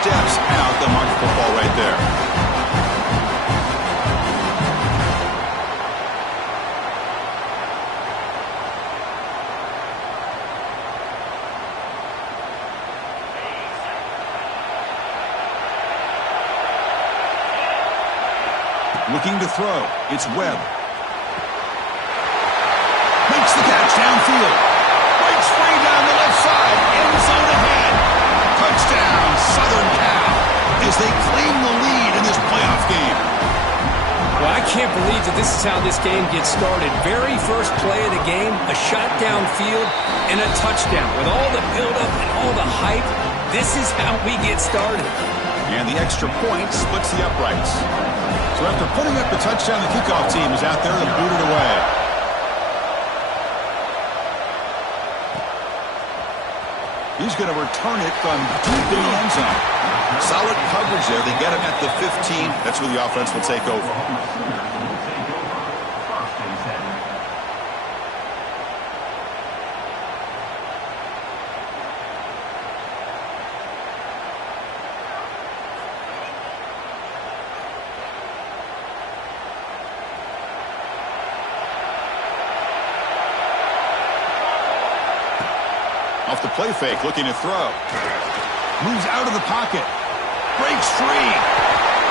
steps out. They'll mark the football right there. Looking to throw. It's Webb. Makes the catch downfield. Breaks free down the left side. End zone ahead. Touchdown, Southern Cal, as they claim the lead in this playoff game. Well, I can't believe that this is how this game gets started. Very first play of the game, a shot downfield, and a touchdown. With all the buildup and all the hype, this is how we get started. And the extra point splits the uprights. So after putting up the touchdown, the kickoff team is out there to boot it away. He's going to return it from deep in the end zone. Solid coverage there. They get him at the 15. That's where the offense will take over. Off the play fake, looking to throw. Moves out of the pocket. Breaks free.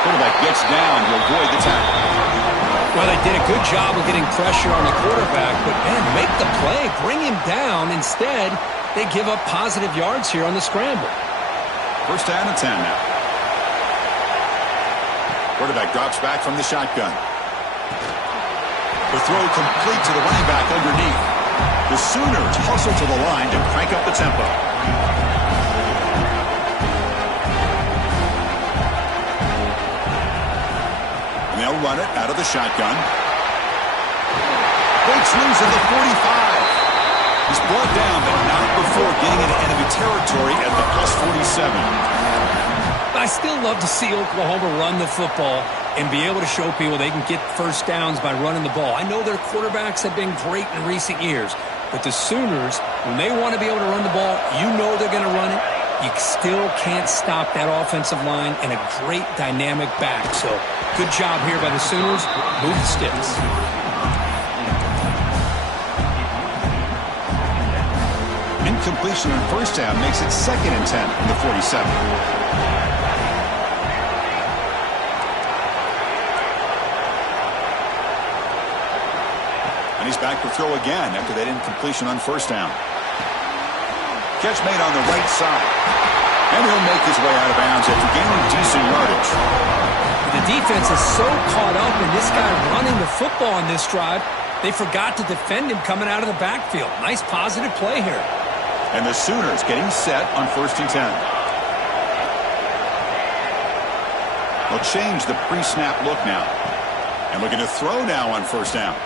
Quarterback gets down to avoid the tackle. Well, they did a good job of getting pressure on the quarterback, but, man, make the play. Bring him down. Instead, they give up positive yards here on the scramble. First down and 10 now. Quarterback drops back from the shotgun. The throw complete to the running back underneath. The Sooners hustle to the line to crank up the tempo. And they'll run it out of the shotgun. Breaks loose at the 45. He's brought down, but not before getting into enemy territory at the +47. I still love to see Oklahoma run the football and be able to show people they can get first downs by running the ball. I know their quarterbacks have been great in recent years. But the Sooners, when they want to be able to run the ball, you know they're going to run it. You still can't stop that offensive line and a great dynamic back. So good job here by the Sooners. Move the sticks. Incompletion on first down makes it 2nd and 10 from the 47. He's back to throw again after that incompletion on first down. Catch made on the right side. And he'll make his way out of bounds after gaining decent yardage. The defense is so caught up in this guy running the football on this drive, they forgot to defend him coming out of the backfield. Nice positive play here. And the Sooners getting set on 1st and 10. They'll change the pre-snap look now. And looking to throw now on first down.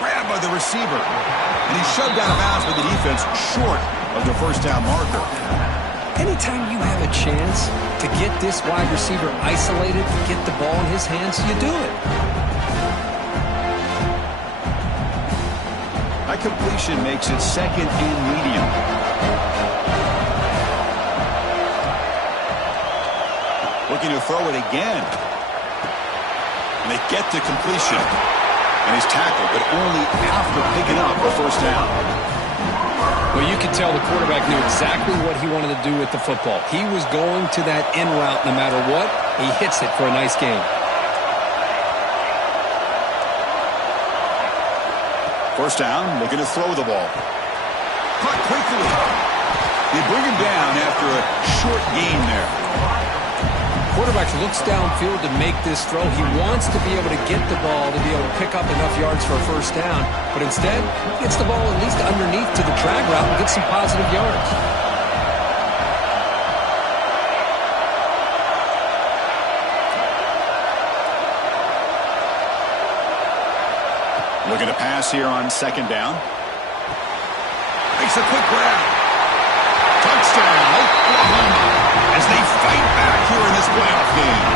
Grabbed by the receiver. And he's shoved out of bounds by the defense short of the first down marker. Anytime you have a chance to get this wide receiver isolated, get the ball in his hands, you do it. That completion makes it 2nd and medium. Looking to throw it again. And they get to completion. And he's tackled, but only after picking up the first down. Well, you could tell the quarterback knew exactly what he wanted to do with the football. He was going to that in route no matter what. He hits it for a nice gain. First down, looking to throw the ball. Caught quickly. They bring him down after a short gain there. Quarterback looks downfield to make this throw. He wants to be able to get the ball to be able to pick up enough yards for a first down. But instead, he gets the ball at least underneath to the drag route and gets some positive yards. Looking to pass here on 2nd down. Makes a quick grab. Touchdown, Oklahoma, as they fight back here in this playoff game.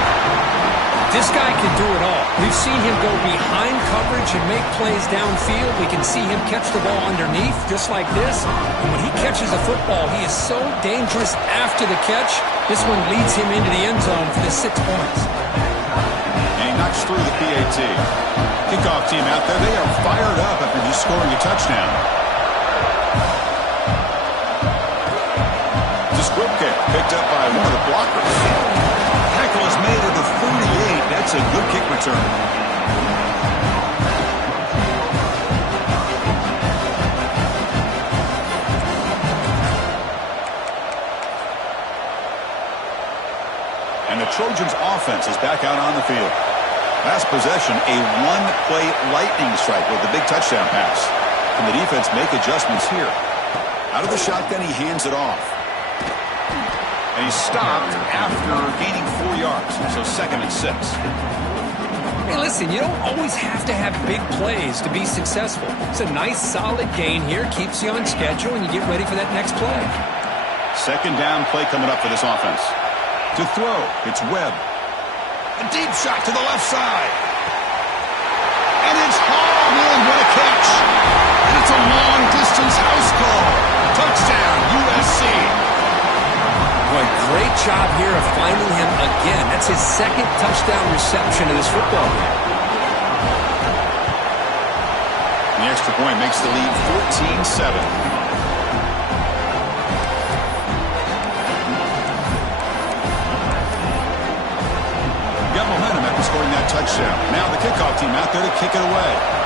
This guy can do it all. We've seen him go behind coverage and make plays downfield. We can see him catch the ball underneath, just like this. And when he catches a football, he is so dangerous after the catch. This one leads him into the end zone for the 6 points. And he knocks through the PAT. Kickoff team out there, they are fired up after just scoring a touchdown. It's a squib kick picked up by one of the blockers. Tackle is made at the 38. That's a good kick return. And the Trojans offense is back out on the field. Last possession, a one-play lightning strike with the big touchdown pass. Can the defense make adjustments here? Out of the shotgun, he hands it off. And he's stopped after gaining 4 yards. So 2nd and 6. Hey, listen, you don't always have to have big plays to be successful. It's a nice, solid gain here. Keeps you on schedule, and you get ready for that next play. 2nd down play coming up for this offense. To throw, it's Webb. A deep shot to the left side. And it's hauled in. What a catch. And it's a long-distance house call. Touchdown, USC. Boy, great job here of finding him again. That's his 2nd touchdown reception of this football game. The extra point makes the lead 14-7. Got momentum after scoring that touchdown. Now the kickoff team out there to kick it away.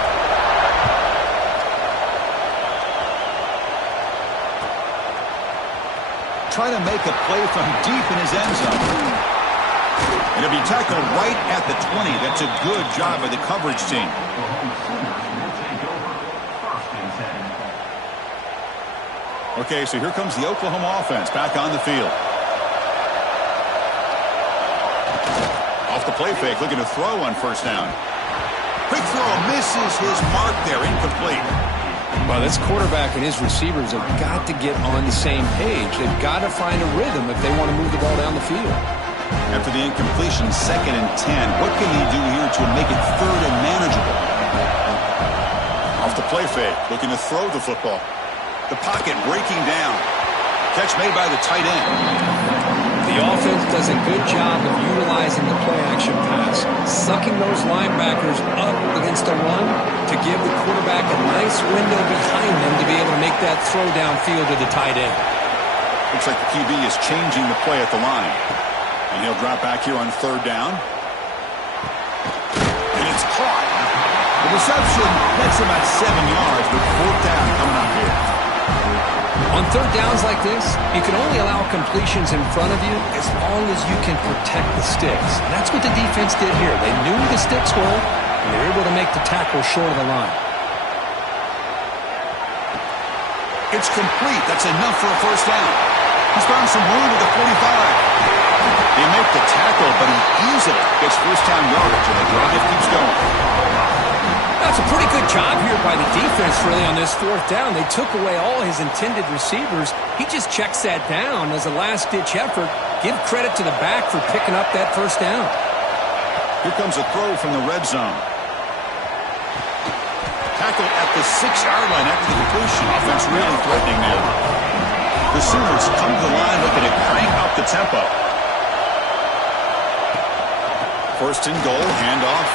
Trying to make a play from deep in his end zone. And it'll be tackled right at the 20. That's a good job by the coverage team. Okay, so here comes the Oklahoma offense back on the field. Off the play fake, looking to throw on 1st down. Quick throw, misses his mark there, incomplete. Well, this quarterback and his receivers have got to get on the same page. They've got to find a rhythm if they want to move the ball down the field. After the incompletion, 2nd and 10. What can he do here to make it 3rd and manageable? Off the play fake, looking to throw the football. The pocket breaking down. Catch made by the tight end. The offense does a good job of utilizing the play-action pass, sucking those linebackers up against the run to give the quarterback a nice window behind them to be able to make that throw downfield to the tight end. Looks like the QB is changing the play at the line. And he'll drop back here on 3rd down. And it's caught. The reception gets him at 7 yards, but 4th down coming up here. On 3rd downs like this, you can only allow completions in front of you as long as you can protect the sticks. And that's what the defense did here. They knew the sticks were, and they were able to make the tackle short of the line. It's complete. That's enough for a 1st down. He's found some room at the 45. They make the tackle, but he easily gets 1st down yardage, and the drive keeps going. That's a pretty good job here by the defense, really, on this 4th down. They took away all his intended receivers. He just checks that down as a last-ditch effort. Give credit to the back for picking up that 1st down. Here comes a throw from the red zone. Tackle at the 6-yard line after the completion. Offense really threatening now. The Sooners come to the line looking to crank up the tempo. 1st and goal, handoff.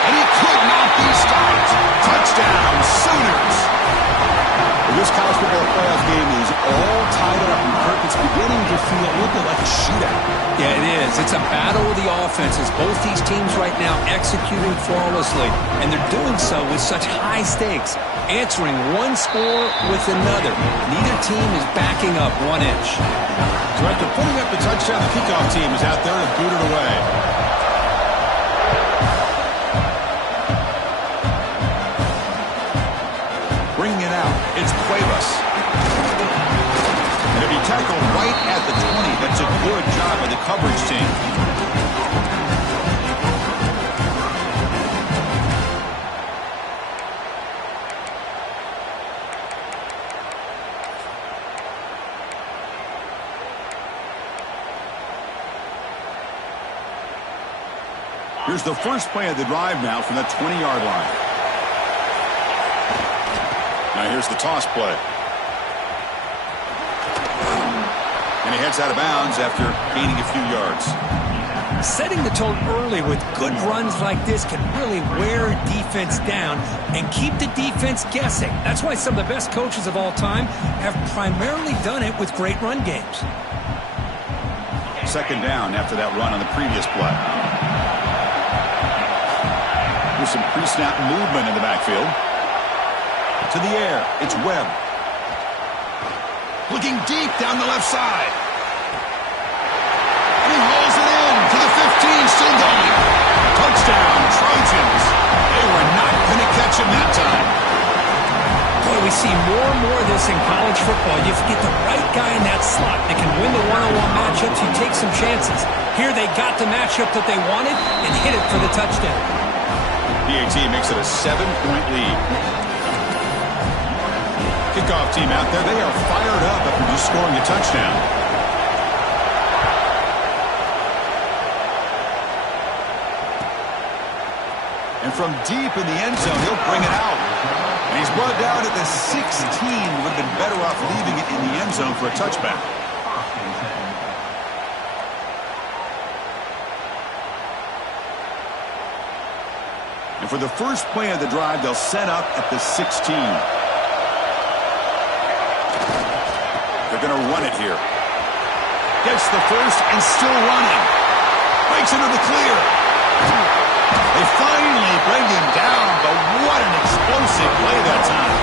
And he could not be stopped. Touchdown, Sooners. This college football playoff game is all tied up, and Kirk, it's beginning to feel a little bit like a shootout. Yeah, it is. It's a battle of the offenses. Both these teams right now executing flawlessly, and they're doing so with such high stakes, answering one score with another. Neither team is backing up 1 inch. So after putting up the touchdown, the kickoff team is out there to boot it away. Bringing it out, it's Cuevas. And it'll be tackled right at the 20. That's a good job by the coverage team. Here's the first play of the drive now from the 20-yard line. Now here's the toss play. And he heads out of bounds after gaining a few yards. Setting the tone early with good runs like this can really wear a defense down and keep the defense guessing. That's why some of the best coaches of all time have primarily done it with great run games. Second down after that run on the previous play. With some pre-snap movement in the backfield. To the air, it's Webb. Looking deep down the left side. And he hauls it in to the 15, still going. Touchdown, Trojans. They were not going to catch him that time. Boy, we see more and more of this in college football. You get the right guy in that slot that can win the one-on-one matchups. You take some chances. Here they got the matchup that they wanted and hit it for the touchdown. PAT makes it a 7-point lead. Kickoff team out there, they are fired up after just scoring a touchdown. And from deep in the end zone, he'll bring it out. And he's brought down at the 16. Would have been better off leaving it in the end zone for a touchback. And for the first play of the drive, they'll set up at the 16. They're going to run it here. Gets the first and still running. Breaks into the clear. They finally bring him down, but what an explosive play that time.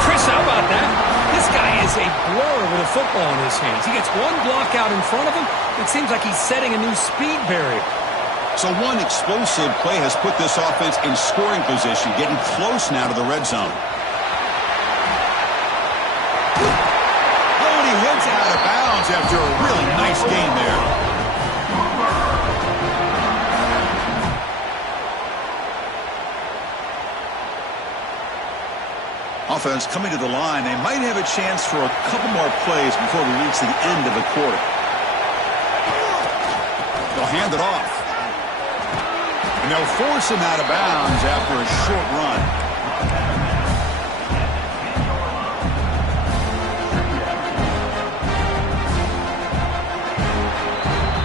Chris, how about that? This guy is a blur with a football in his hands. He gets one block out in front of him. It seems like he's setting a new speed barrier. So one explosive play has put this offense in scoring position, getting close now to the red zone. Oh, and he heads out of bounds after a really nice gain there. Offense coming to the line. They might have a chance for a couple more plays before we reach the end of the quarter. They'll hand it off. And they'll force him out of bounds after a short run.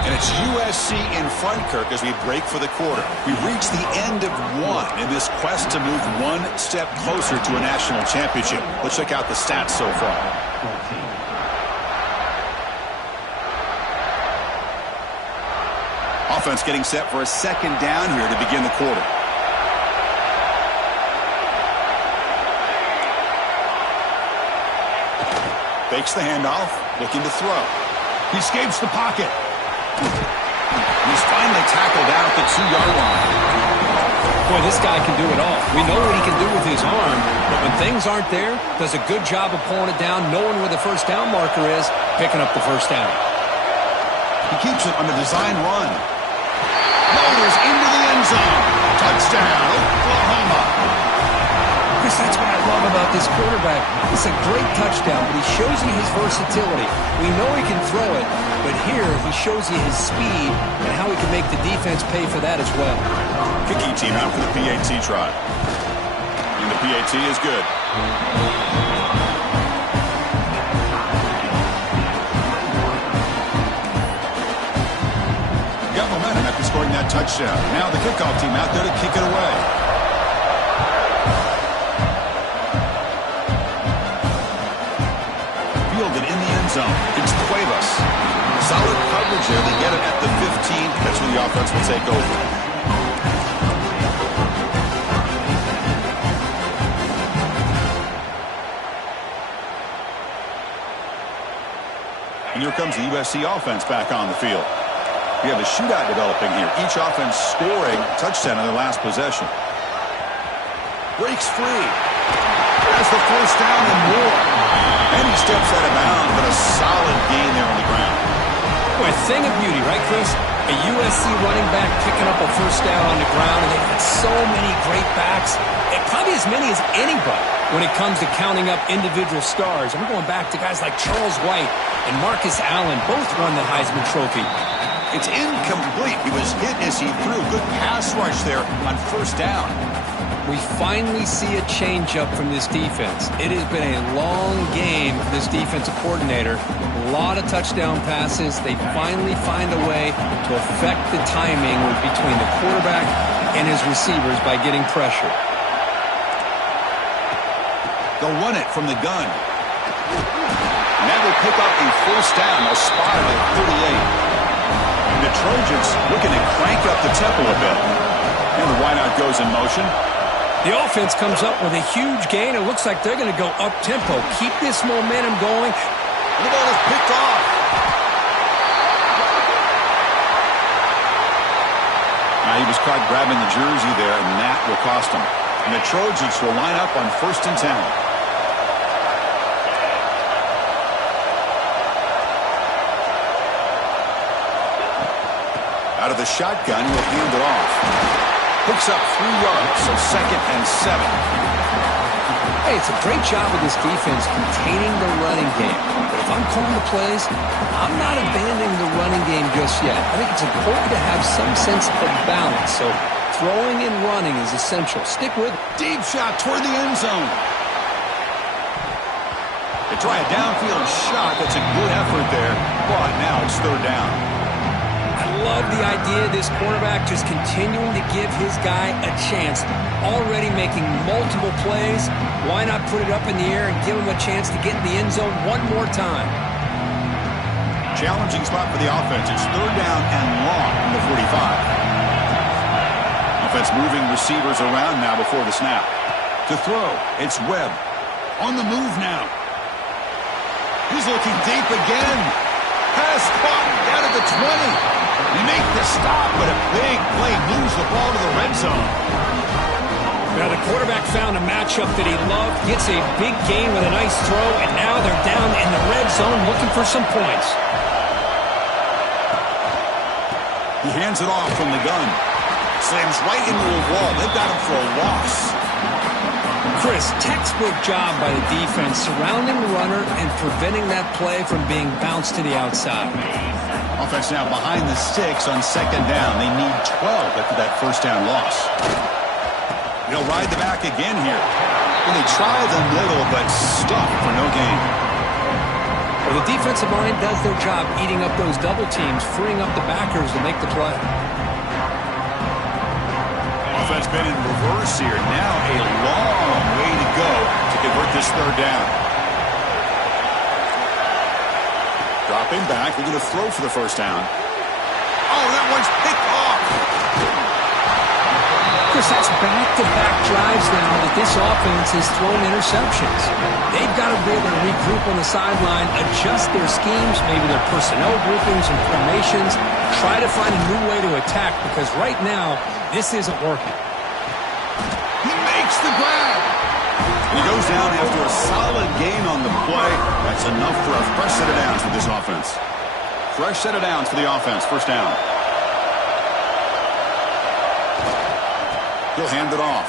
And it's USC in front, Kirk, as we break for the quarter. We've reached the end of one in this quest to move one step closer to a national championship. Let's check out the stats so far. Offense getting set for a second down here to begin the quarter. Fakes the handoff, looking to throw. He escapes the pocket. He's finally tackled down at the 2-yard line. Boy, this guy can do it all. We know what he can do with his arm, but when things aren't there, does a good job of pulling it down, knowing where the first down marker is, picking up the first down. He keeps it on the design run. Motors into the end zone. Touchdown, Oklahoma. Chris, that's what I love about this quarterback. It's a great touchdown, but he shows you his versatility. We know he can throw it, but here he shows you his speed and how he can make the defense pay for that as well. Kicking team out for the PAT try. And the PAT is good. Got momentum after scoring that touchdown. Now the kickoff team out there to kick it away. Fielded in the end zone. It's Cuevas. Solid coverage there. They get it at the 15. That's where the offense will take over. And here comes the USC offense back on the field. We have a shootout developing here. Each offense scoring a touchdown on their last possession. Breaks free. Has the first down and more. And he steps out of bounds, but a solid gain there on the ground. Boy, a thing of beauty, right, Chris? A USC running back picking up a first down on the ground, and they've got so many great backs, and probably as many as anybody when it comes to counting up individual stars. I'm going back to guys like Charles White and Marcus Allen, both won the Heisman Trophy. It's incomplete. He was hit as he threw. Good pass rush there on first down. We finally see a change-up from this defense. It has been a long game for this defensive coordinator. A lot of touchdown passes. They finally find a way to affect the timing between the quarterback and his receivers by getting pressure. They'll run it from the gun. And that will pick up a first down. They'll spot it at 38. And the Trojans looking to crank up the tempo a bit. And the wideout goes in motion. The offense comes up with a huge gain. It looks like they're going to go up-tempo. Keep this momentum going. And the ball is picked off. Now he was caught grabbing the jersey there, and that will cost him. And the Trojans will line up on 1st and 10. Out of the shotgun, he'll hand it off. Picks up 3 yards, so 2nd and 7. Hey, it's a great job of this defense containing the running game. But if I'm calling the plays, I'm not abandoning the running game just yet. I think it's important to have some sense of balance. So throwing and running is essential. Stick with it. Deep shot toward the end zone. They try a downfield shot. That's a good effort there. But now it's 3rd down. I love the idea of this quarterback just continuing to give his guy a chance. Already making multiple plays. Why not put it up in the air and give him a chance to get in the end zone one more time? Challenging spot for the offense. It's 3rd down and long from the 45. Offense moving receivers around now before the snap. To throw, it's Webb. On the move now. He's looking deep again. Pass caught down at the 20. He makes the stop, but a big play moves the ball to the red zone. Now the quarterback found a matchup that he loved, gets a big gain with a nice throw, and now they're down in the red zone looking for some points. He hands it off from the gun. Slams right into a wall. They've got him for a loss. Chris, textbook job by the defense surrounding the runner and preventing that play from being bounced to the outside. Offense now behind the sticks on 2nd down. They need 12 after that first down loss. They'll ride the back again here. And they try the middle, but stuck for no gain. Well, the defensive line does their job eating up those double teams, freeing up the backers to make the play. Offense been in reverse here. Now a long way to go to convert this 3rd down. Dropping back, they're going to throw for the first down. Oh, that one's picked off. Chris, that's back-to-back drives now that this offense has thrown interceptions. They've got to be able to regroup on the sideline, adjust their schemes, maybe their personnel groupings and formations, try to find a new way to attack because right now, this isn't working. He makes the grab. And he goes down after a solid gain on the play. That's enough for a fresh set of downs for this offense. Fresh set of downs for the offense. First down. He'll hand it off.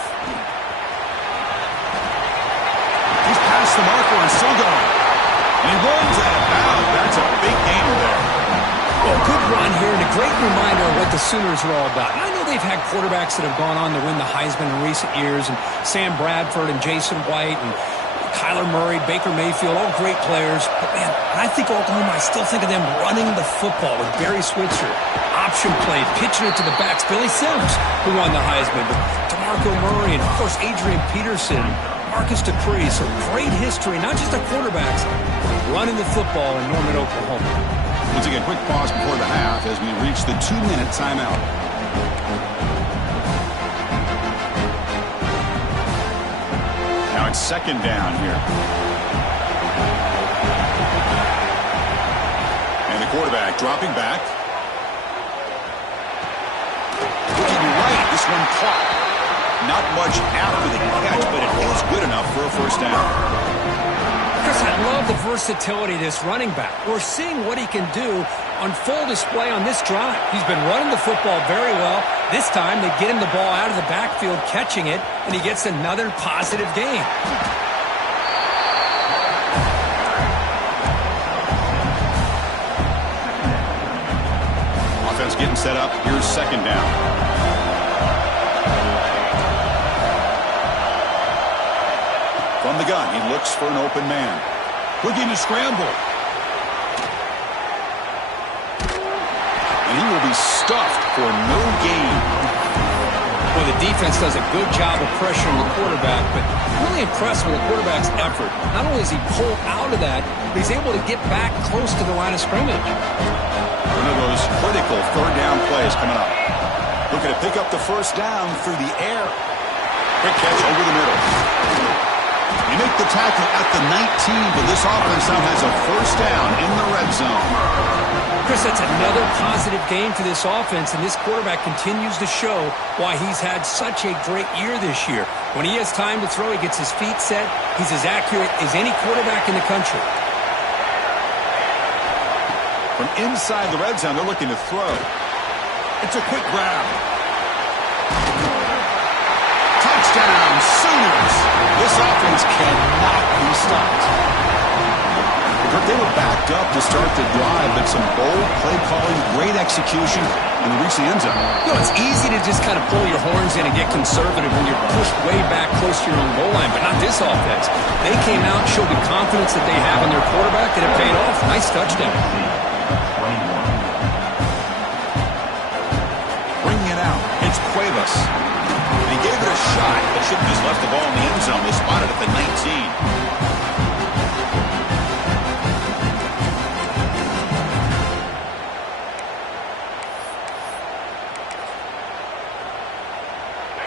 He's past the marker and still going. And he runs out of bounds. That's a big gain there. Well, good run here and a great reminder of what the Sooners are all about. And I know they've had quarterbacks that have gone on to win the Heisman in recent years, and Sam Bradford and Jason White and Kyler Murray, Baker Mayfield, all great players. But, man, I think Oklahoma, I still think of them running the football with Barry Switzer. Option play, pitching it to the backs. Billy Sims, who won the Heisman, but DeMarco Murray, and, of course, Adrian Peterson, Marcus Dupree. So great history, not just the quarterbacks, running the football in Norman, Oklahoma. We'll take a quick pause before the half as we reach the 2-minute timeout. Now it's 2nd down here. And the quarterback dropping back. Looking right, this one caught. Not much after the catch, but it is good enough for a first down. Chris, I love the versatility of this running back. We're seeing what he can do on full display on this drive. He's been running the football very well. This time, they get him the ball out of the backfield, catching it, and he gets another positive gain. getting set up. Here's second down. From the gun, he looks for an open man. Looking to scramble. And he will be stuffed for no gain. Well, the defense does a good job of pressuring the quarterback, but I'm really impressed with the quarterback's effort. Not only is he pulled out of that, but he's able to get back close to the line of scrimmage. One of those critical third down plays coming up. Looking to pick up the first down through the air. Quick catch over the middle. You make the tackle at the 19, but this offense now has a first down in the red zone. Chris, that's another positive game for this offense, and this quarterback continues to show why he's had such a great year this year. When he has time to throw, he gets his feet set. He's as accurate as any quarterback in the country. From inside the red zone, they're looking to throw. It's a quick grab. Touchdown, Sooners. This offense cannot be stopped. They were backed up to start the drive, but some bold play calling, great execution, and they reach the end zone. You know, it's easy to just kind of pull your horns in and get conservative when you're pushed way back close to your own goal line, but not this offense. They came out and showed the confidence that they have in their quarterback, and it paid off. Nice touchdown. Bringing it out, it's Cuevas. And he gave it a shot, but should have just left the ball in the end zone. They spotted at the 19.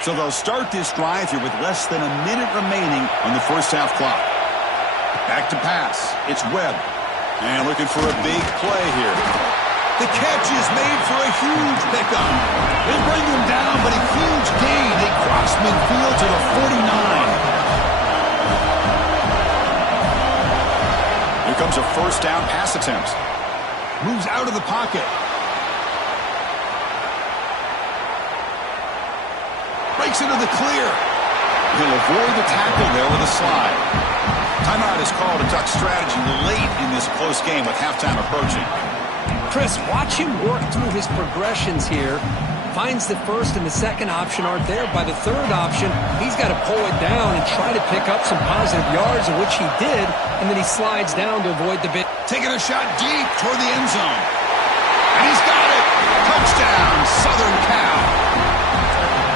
So they'll start this drive here with less than a minute remaining on the first half clock. Back to pass. It's Webb. And looking for a big play here. The catch is made for a huge pickup. They bring him down, but a huge gain. They cross midfield to the 49. Here comes a first down pass attempt. Moves out of the pocket. Breaks into the clear. He'll avoid the tackle there with a slide. Timeout is called to duck strategy late in this close game with halftime approaching. Chris, watch him work through his progressions here. Finds the first and the second option aren't there. By the third option, he's got to pull it down and try to pick up some positive yards, of which he did, and then he slides down to avoid the big. Taking a shot deep toward the end zone. And he's got it. Touchdown, Southern Cal.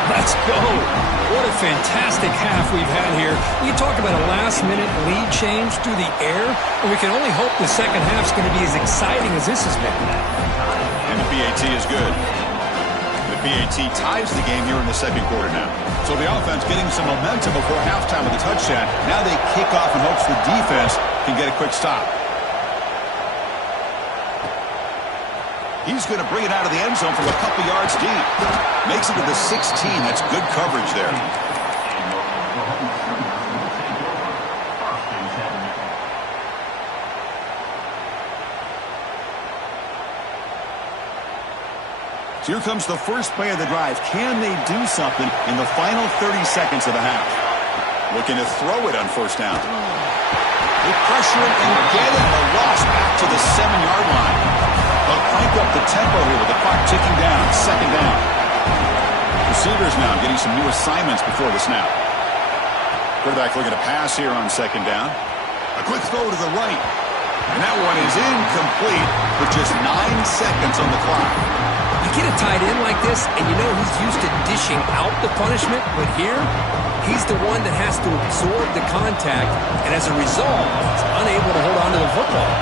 Let's go. What a fantastic half we've had here. We talk about a last-minute lead change through the air, and we can only hope the second half's going to be as exciting as this has been. And the PAT is good. The PAT ties the game here in the second quarter now. So the offense getting some momentum before halftime with a touchdown. Now they kick off in hopes the defense can get a quick stop. He's going to bring it out of the end zone from a couple yards deep. Makes it to the 16. That's good coverage there. So here comes the first play of the drive. Can they do something in the final 30 seconds of the half? Looking to throw it on first down. They pressure it and get it. A loss back to the 7-yard line. They'll crank up the tempo here with the clock ticking down. Second down. Receivers now getting some new assignments before the snap. Quarterback looking to pass here on second down. A quick throw to the right. And that one is incomplete with just 9 seconds on the clock. You get a tight end like this, and you know he's used to dishing out the punishment, but here, he's the one that has to absorb the contact, and as a result, he's unable to hold on to the football.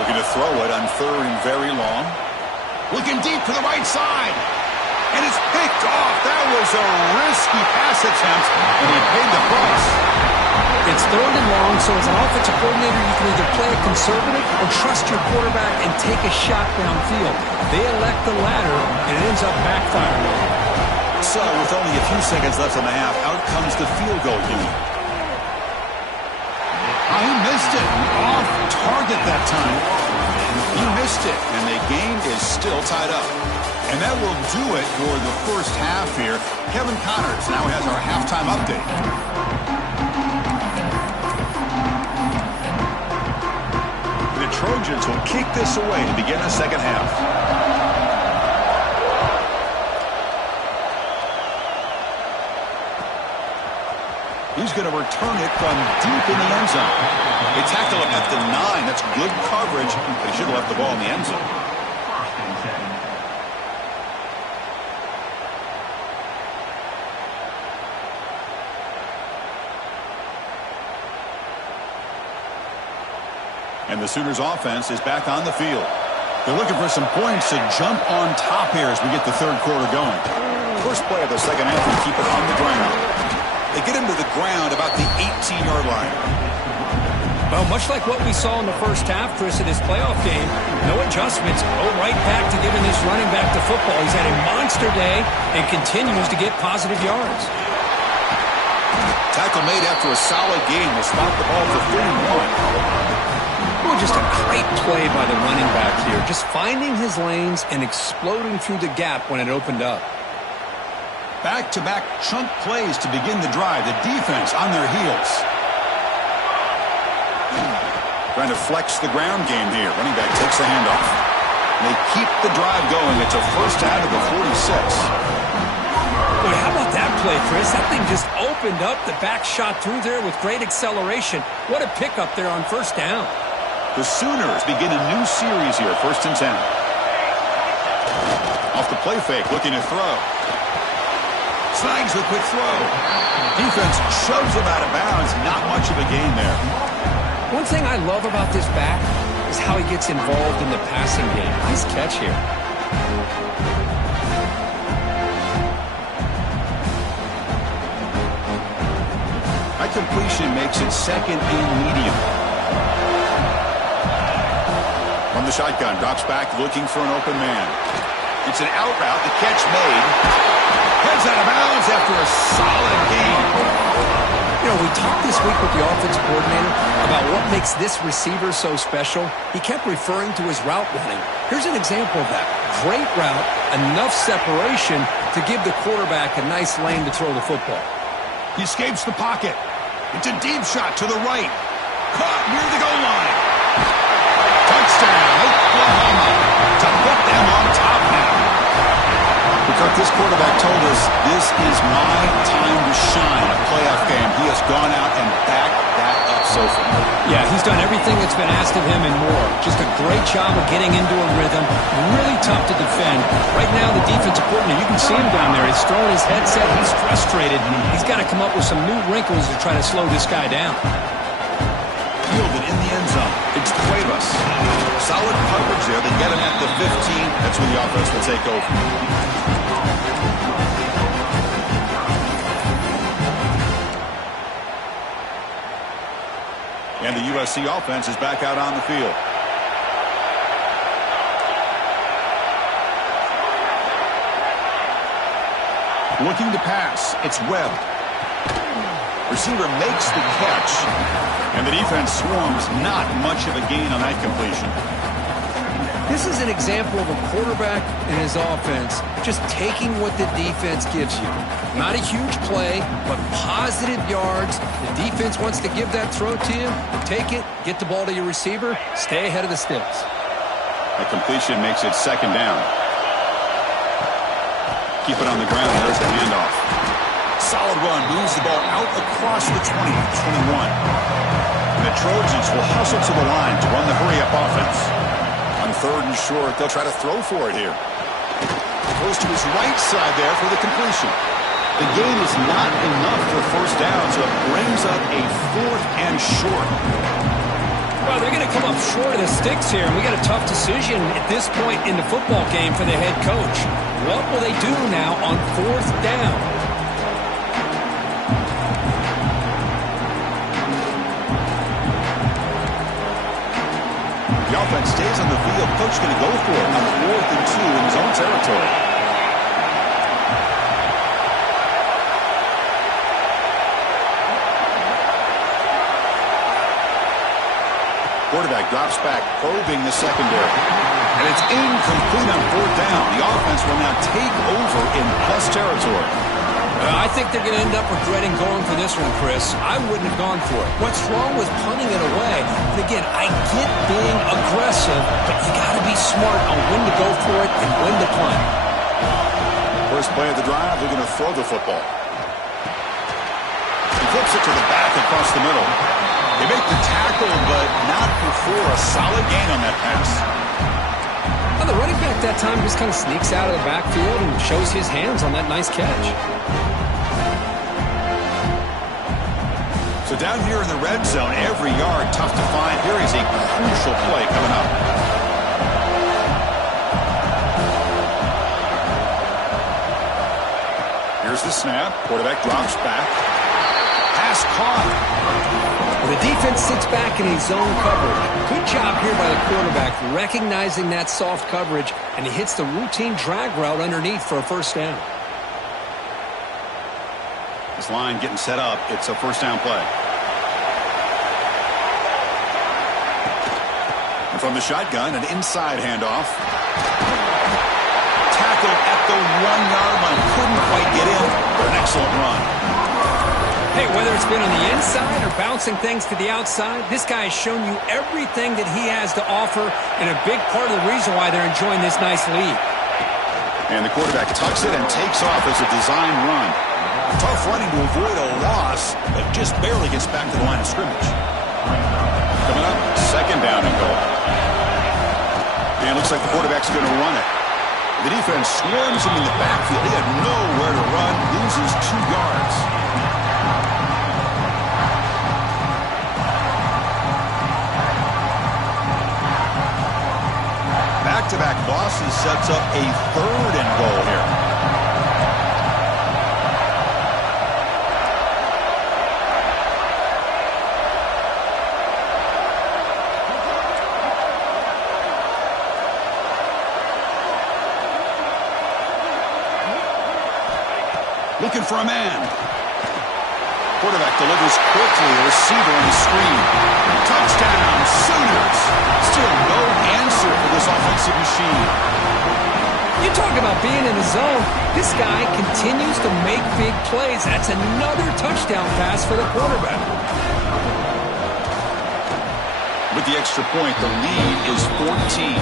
Looking to throw it on third and very long. Looking deep to the right side. And it's picked off. That was a risky pass attempt, and he paid the price. It's third and long, so as an offensive coordinator, you can either play it conservative or trust your quarterback and take a shot downfield. They elect the latter, and it ends up backfiring. So, with only a few seconds left on the half, out comes the field goal unit. He missed it. Off target that time. He missed it, and the game is still tied up. And that will do it for the first half here. Kevin Connors now has our halftime update. The Trojans will kick this away to begin the second half. He's going to return it from deep in the end zone. They tackle him at the 9. That's good coverage, but he should have left the ball in the end zone. And the Sooners offense is back on the field. They're looking for some points to jump on top here as we get the third quarter going. First play of the second half, we keep it on the ground. They get him to the ground about the 18-yard line. Well, much like what we saw in the first half, Chris, in this playoff game, no adjustments. Go right back to giving this running back the football. He's had a monster day and continues to get positive yards. Tackle made after a solid game will spot the ball for 31. Well, just a great play by the running back here. Just finding his lanes and exploding through the gap when it opened up. Back-to-back chunk plays to begin the drive. The defense on their heels. Trying to flex the ground game here. Running back takes the handoff. They keep the drive going. It's a first out of the 46. Boy, how about that play, Chris? That thing just opened up. The back shot through there with great acceleration. What a pickup there on first down. The Sooners begin a new series here, 1st and 10. Off the play fake, looking to throw. Snags the quick throw. Defense shoves him out of bounds. Not much of a gain there. One thing I love about this back is how he gets involved in the passing game. Nice catch here. That completion makes it second and medium. From the shotgun, drops back, looking for an open man. It's an out route, the catch made. Heads out of bounds after a solid game. You know, we talked this week with the offensive coordinator about what makes this receiver so special. He kept referring to his route running. Here's an example of that. Great route, enough separation to give the quarterback a nice lane to throw the football. He escapes the pocket. It's a deep shot to the right. Caught near the goal line. Touchdown, Oklahoma, to put them on top now. Because this quarterback told us this is my time to shine, a playoff game. He has gone out and backed that up so far. Yeah, he's done everything that's been asked of him and more. Just a great job of getting into a rhythm. Really tough to defend. Right now, the defensive coordinator, you can see him down there. He's throwing his headset. He's frustrated. He's got to come up with some new wrinkles to try to slow this guy down. Fielded in the end zone. It's Cuevas. Solid coverage there. They get him at the 15. That's when the offense will take over. And the USC offense is back out on the field. Looking to pass. It's Webb. Receiver makes the catch. And the defense swarms. Not much of a gain on that completion. This is an example of a quarterback and his offense just taking what the defense gives you. Not a huge play, but positive yards. The defense wants to give that throw to you. Take it, get the ball to your receiver, stay ahead of the sticks. That completion makes it second down. Keep it on the ground. There's the handoff. Solid run. Moves the ball out across the 20, 21. And the Trojans will hustle to the line to run the hurry-up offense. On 3rd and short, they'll try to throw for it here. Goes to his right side there for the completion. The gain is not enough for first down, so it brings up a 4th and short. Well, they're going to come up short of the sticks here, and we got a tough decision at this point in the football game for the head coach. What will they do now on 4th down? The offense stays on the field. Coach going to go for it on 4th and 2 in his own territory. Quarterback drops back, probing the secondary. And it's incomplete on 4th down. The offense will now take over in plus territory. I think they're going to end up regretting going for this one, Chris. I wouldn't have gone for it. What's wrong with punting it away? And again, I get being aggressive, but you got to be smart on when to go for it and when to punt. First play of the drive, they're going to throw the football. He Flips it to the back across the middle. They make the tackle, but not before a solid gain on that pass. Well, the running back that time just kind of sneaks out of the backfield and shows his hands on that nice catch. So down here in the red zone, every yard tough to find. Here is a crucial play coming up. Here's the snap. Quarterback drops back. Pass caught. Well, the defense sits back in a zone coverage. Good job here by the quarterback recognizing that soft coverage, and he hits the routine drag route underneath for a first down. This line getting set up. It's a first down play. And from the shotgun, an inside handoff. Tackled at the 1-yard line. Couldn't quite get in, but an excellent run. Hey, whether it's been on the inside or bouncing things to the outside, this guy has shown you everything that he has to offer, and a big part of the reason why they're enjoying this nice lead. And the quarterback tucks it and takes off as a design run. Tough running to avoid a loss, but just barely gets back to the line of scrimmage. Coming up, second down and goal. And it looks like the quarterback's going to run it. The defense swarms him in the backfield. He had nowhere to run, loses 2 yards. Back-to-back losses sets up a third and goal here. Looking for a man. Quarterback delivers quickly. Receiver on the screen. Touchdown, Sooners. Still no answer for this offensive machine. You talk about being in the zone. This guy continues to make big plays. That's another touchdown pass for the quarterback. With the extra point, the lead is 14.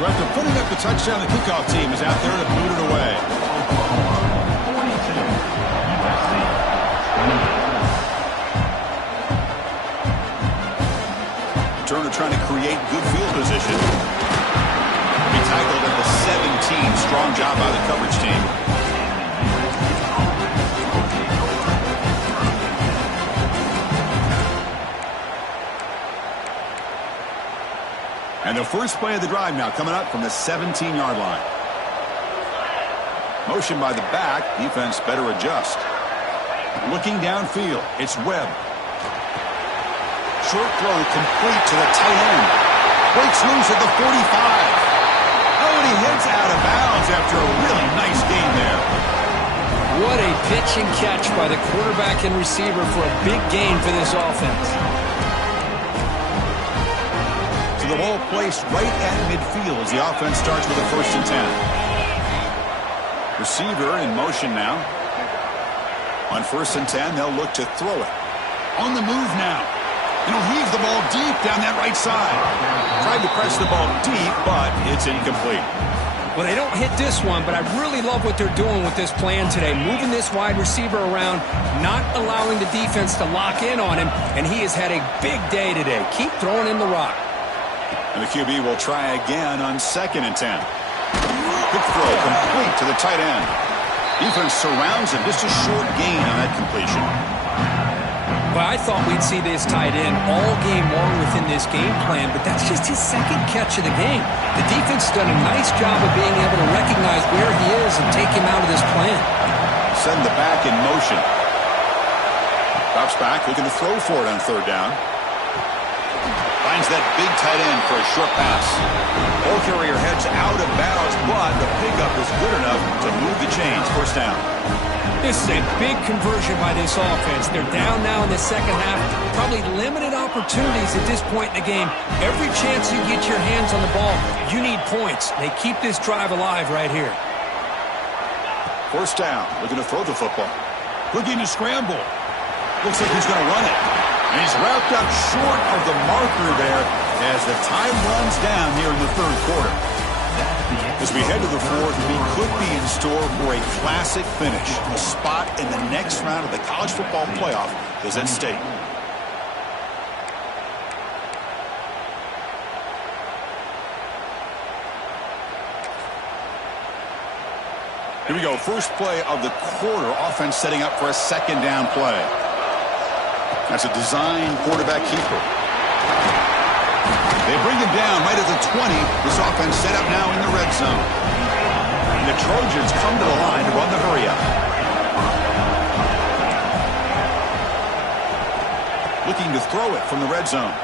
So after putting up the touchdown, the kickoff team is out there to boot it away. Turner trying to create good field position. He tackled at the 17. Strong job by the coverage team. And the first play of the drive now coming up from the 17-yard line. Motion by the back. Defense better adjust. Looking downfield. It's Webb. Short throw complete to the tight end. Breaks loose at the 45. Oh, and he hits out of bounds after a really nice game there. What a pitch and catch by the quarterback and receiver for a big gain for this offense. So the ball placed right at midfield as the offense starts with a 1st and 10. Receiver in motion now. On 1st and 10, they'll look to throw it. On the move now. And he'll heave the ball deep down that right side. Tried to press the ball deep, but it's incomplete. Well, they don't hit this one, but I really love what they're doing with this plan today. Moving this wide receiver around, not allowing the defense to lock in on him, and he has had a big day today. Keep throwing in the rock. And the QB will try again on 2nd and 10. Quick throw complete to the tight end. Defense surrounds him. Just a short gain on that completion. Well, I thought we'd see this tight end all game long within this game plan, but that's just his 2nd catch of the game. The defense has done a nice job of being able to recognize where he is and take him out of this plan. Send the back in motion. Drops back, looking to throw for it on 3rd down. Finds that big tight end for a short pass. Ball carrier heads out of bounds, but the pickup is good enough to move the chains. 1st down. This is a big conversion by this offense. They're down now in the 2nd half. Probably limited opportunities at this point in the game. Every chance you get your hands on the ball, you need points. They keep this drive alive right here. 1st down. Looking to throw the football. Looking to scramble. Looks like he's going to run it. And he's wrapped up short of the marker there as the time runs down here in the 3rd quarter. As we head to the fourth, we could be in store for a classic finish. A spot in the next round of the college football playoff is at stake. Here we go. First play of the quarter. Offense setting up for a second down play. That's a design quarterback keeper. They bring him down right at the 20. This offense set up now in the red zone. And the Trojans come to the line to run the hurry up. Looking to throw it from the red zone.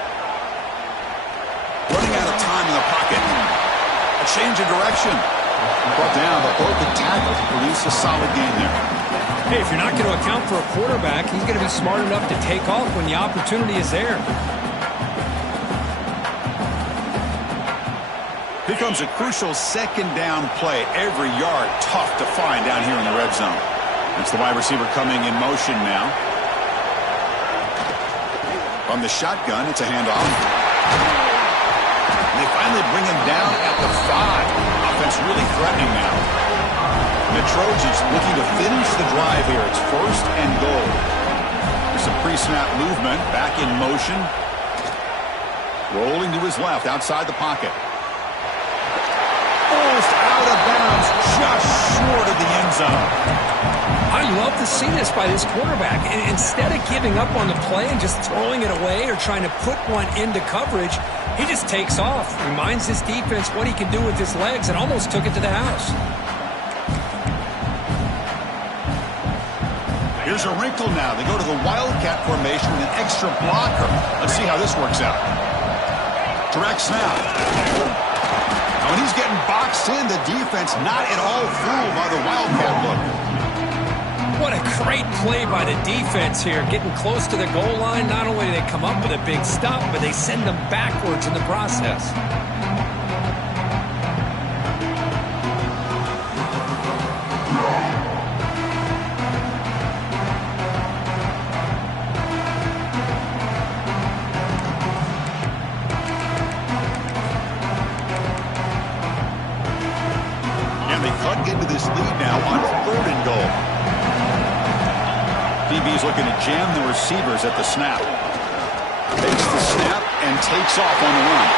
Running out of time in the pocket. A change of direction. Brought down, but broken tackle to produce a solid game there. Hey, if you're not going to account for a quarterback, he's going to be smart enough to take off when the opportunity is there. Here comes a crucial second down play. Every yard tough to find down here in the red zone. It's the wide receiver coming in motion now. From the shotgun, it's a handoff. And they finally bring him down at the 5. Offense really threatening now. The Trojans looking to finish the drive here. It's first and goal. There's some pre-snap movement. Back in motion. Rolling to his left outside the pocket. Almost out of bounds, just short of the end zone. I love to see this by this quarterback. And instead of giving up on the play and just throwing it away or trying to put one into coverage, he just takes off, reminds his defense what he can do with his legs, and almost took it to the house. Here's a wrinkle now. They go to the Wildcat formation with an extra blocker. Let's see how this works out. Direct snap. Now when he's getting boxed in, the defense not at all fooled by the Wildcat look. What a great play by the defense here. Getting close to the goal line, not only do they come up with a big stop, but they send them backwards in the process. And they cut into this lead now on 3rd and goal. DB's looking to jam the receivers at the snap. Takes the snap and takes off on the run.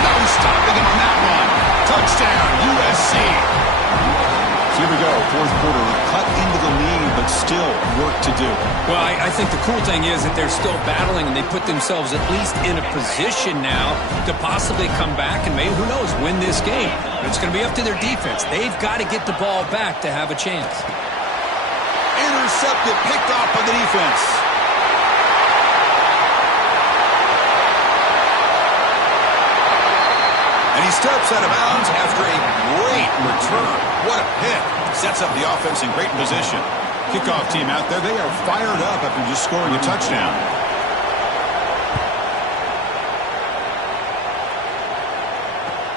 No stopping him on that one. Touchdown, USC. So here we go, fourth quarter. We cut into the lead, but still work to do. Well, I think the cool thing is that they're still battling, and they put themselves at least in a position now to possibly come back and maybe, who knows, win this game. But it's going to be up to their defense. They've got to get the ball back to have a chance. Intercepted, picked off by the defense. And he steps out of bounds after a great return. What a pick. Sets up the offense in great position. Kickoff team out there, they are fired up after just scoring a touchdown.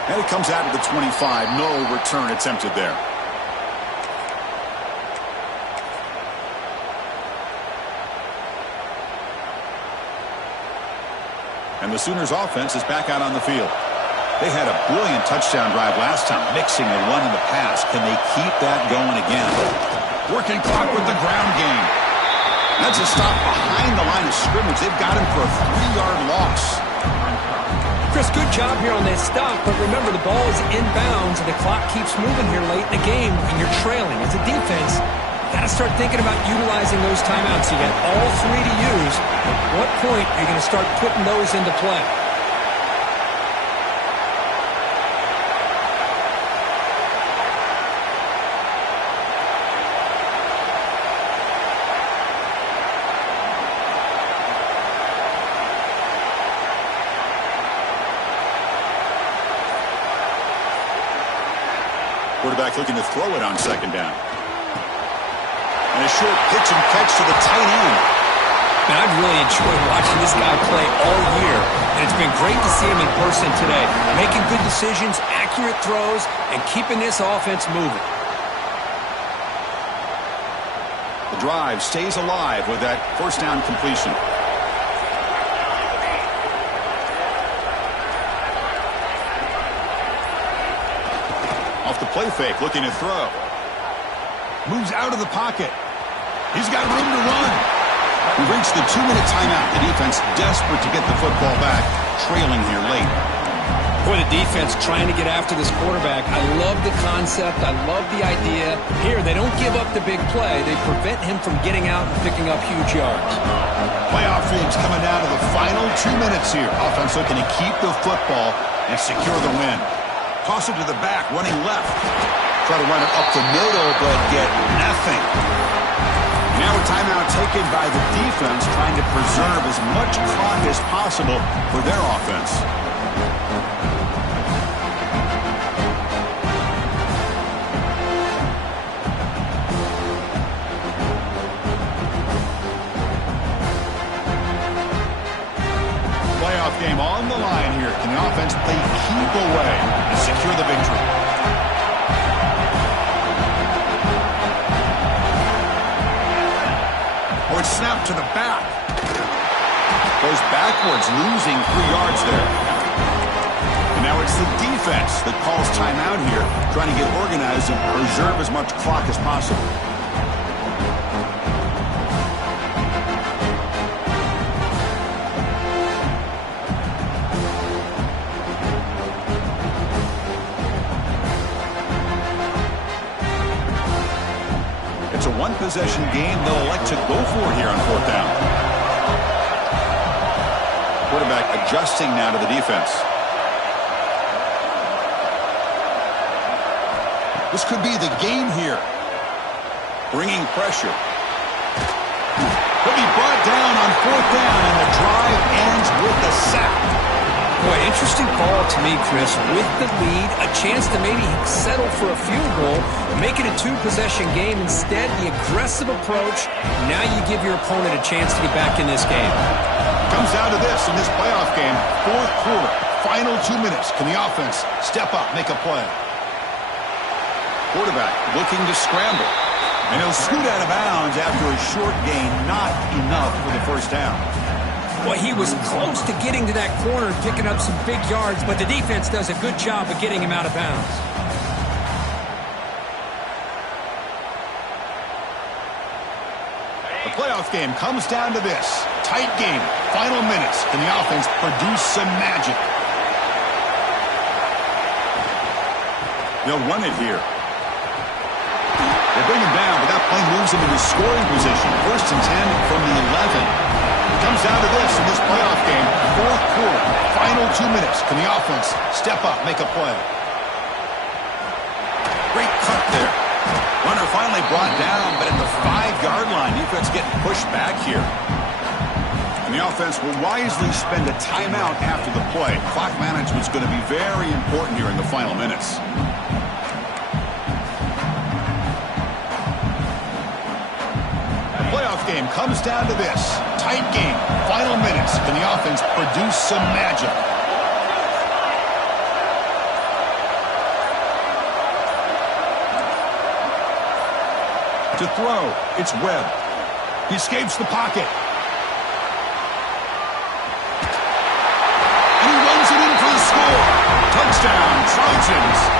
And it comes out of the 25. No return attempted there. And the Sooners offense is back out on the field. They had a brilliant touchdown drive last time, mixing the run and the pass. Can they keep that going again? Working clock with the ground game. That's a stop behind the line of scrimmage. They've got him for a 3-yard loss. Chris, good job here on that stop, but remember the ball is inbounds and the clock keeps moving here late in the game and you're trailing. As a defense, got to start thinking about utilizing those timeouts. You got all 3 to use. At what point are you going to start putting those into play? Quarterback looking to throw it on second down. And a short pitch and catch to the tight end. Man, I've really enjoyed watching this guy play all year, and it's been great to see him in person today. Making good decisions, accurate throws, and keeping this offense moving. The drive stays alive with that first down completion. the play fake, looking to throw. Moves out of the pocket. He's got room to run. We've reached the 2-minute timeout. The defense desperate to get the football back, trailing here late. Boy, the defense trying to get after this quarterback. I love the concept. I love the idea. Here, they don't give up the big play. They prevent him from getting out and picking up huge yards. Playoff games coming down to the final 2 minutes here. Offense looking to keep the football and secure the win. Toss it to the back, running left. Try to run it up the middle, but get nothing. Now a timeout taken by the defense, trying to preserve as much clock as possible for their offense. Playoff game on the line here. Can the offense play keep away and secure the victory? Or it's snapped to the back. Goes backwards, losing 3 yards there. And now it's the defense that calls timeout here, trying to get organized and preserve as much clock as possible. It's a one-possession game they'll elect to go for here on 4th down. Quarterback adjusting now to the defense. This could be the game here. Bringing pressure. He'll be brought down on 4th down, and the drive ends with a sack. Boy, interesting call to me, Chris. With the lead, a chance to maybe settle for a field goal, make it a 2-possession game. Instead, the aggressive approach. Now you give your opponent a chance to get back in this game. Comes down to this in this playoff game. 4th quarter, final 2 minutes. Can the offense step up, make a play? Quarterback looking to scramble. And he'll scoot out of bounds after a short gain. Not enough for the first down. Well, he was close to getting to that corner and picking up some big yards, but the defense does a good job of getting him out of bounds. The playoff game comes down to this. Tight game, final minutes. Can the offense produce some magic? They'll run it here. They bring him down, but that play moves him into scoring position. 1st and 10 from the 11. Comes down to this in this playoff game. 4th quarter, final 2 minutes. Can the offense step up, make a play? Great cut there. Runner finally brought down, but at the 5-yard line, defense getting pushed back here. And the offense will wisely spend a timeout after the play. Clock management is going to be very important here in the final minutes. Playoff game comes down to this. Tight game, final minutes. Can the offense produce some magic? To throw, it's Webb. He escapes the pocket. And he runs it in for the score. Touchdown, Trojans.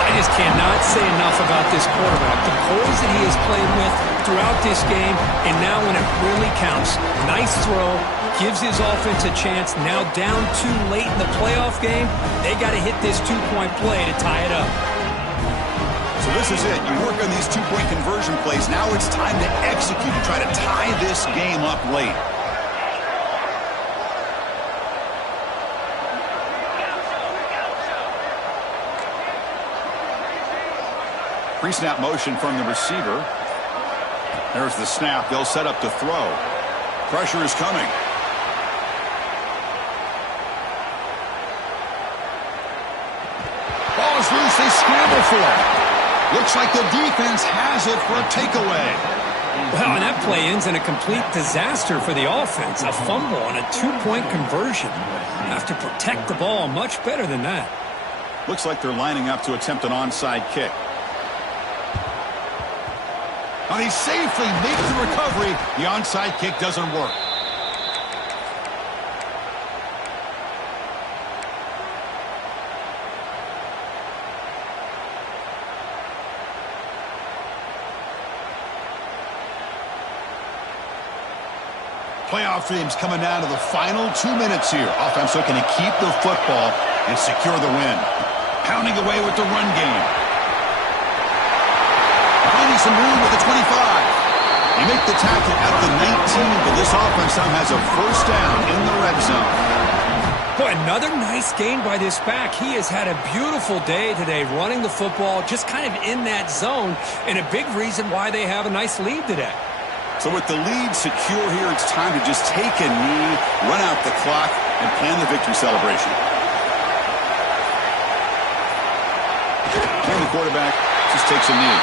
I just cannot say enough about this quarterback. The poise that he has played with throughout this game, and now when it really counts. Nice throw, gives his offense a chance. Now down 2 late in the playoff game, they got to hit this 2-point play to tie it up. So this is it. You work on these 2-point conversion plays. Now it's time to execute and try to tie this game up late. Pre-snap motion from the receiver. There's the snap. They'll set up to throw. Pressure is coming. Ball is loose. They scramble for it. Looks like the defense has it for a takeaway. Well, and that play ends in a complete disaster for the offense. A fumble on a 2-point conversion. Have to protect the ball much better than that. Looks like they're lining up to attempt an onside kick. And he safely makes the recovery. The onside kick doesn't work. Playoff dreams coming down to the final 2 minutes here. Offense looking to keep the football and secure the win. Pounding away with the run game. Finding some room with the 25. They make the tackle at the 19, but this offense now has a first down in the red zone. Boy, another nice gain by this back. He has had a beautiful day today running the football, just kind of in that zone, and a big reason why they have a nice lead today. So with the lead secure here, it's time to just take a knee, run out the clock, and plan the victory celebration. And the quarterback just takes a knee.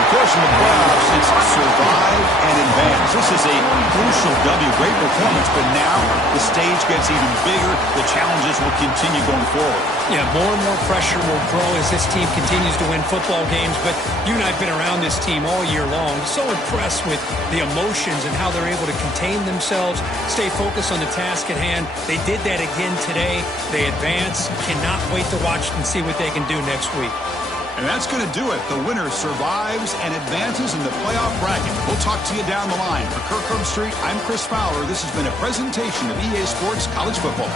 Of course, in the playoffs, it's survive and advance. This is a crucial W. Great performance, but now the stage gets even bigger. The challenges will continue going forward. Yeah, more and more pressure will grow as this team continues to win football games, but you and I have been around this team all year long. So impressed with the emotions and how they're able to contain themselves, stay focused on the task at hand. They did that again today. They advance. Cannot wait to watch and see what they can do next week. And that's going to do it. The winner survives and advances in the playoff bracket. We'll talk to you down the line. For Kirk Herbstreit, I'm Chris Fowler. This has been a presentation of EA Sports College Football.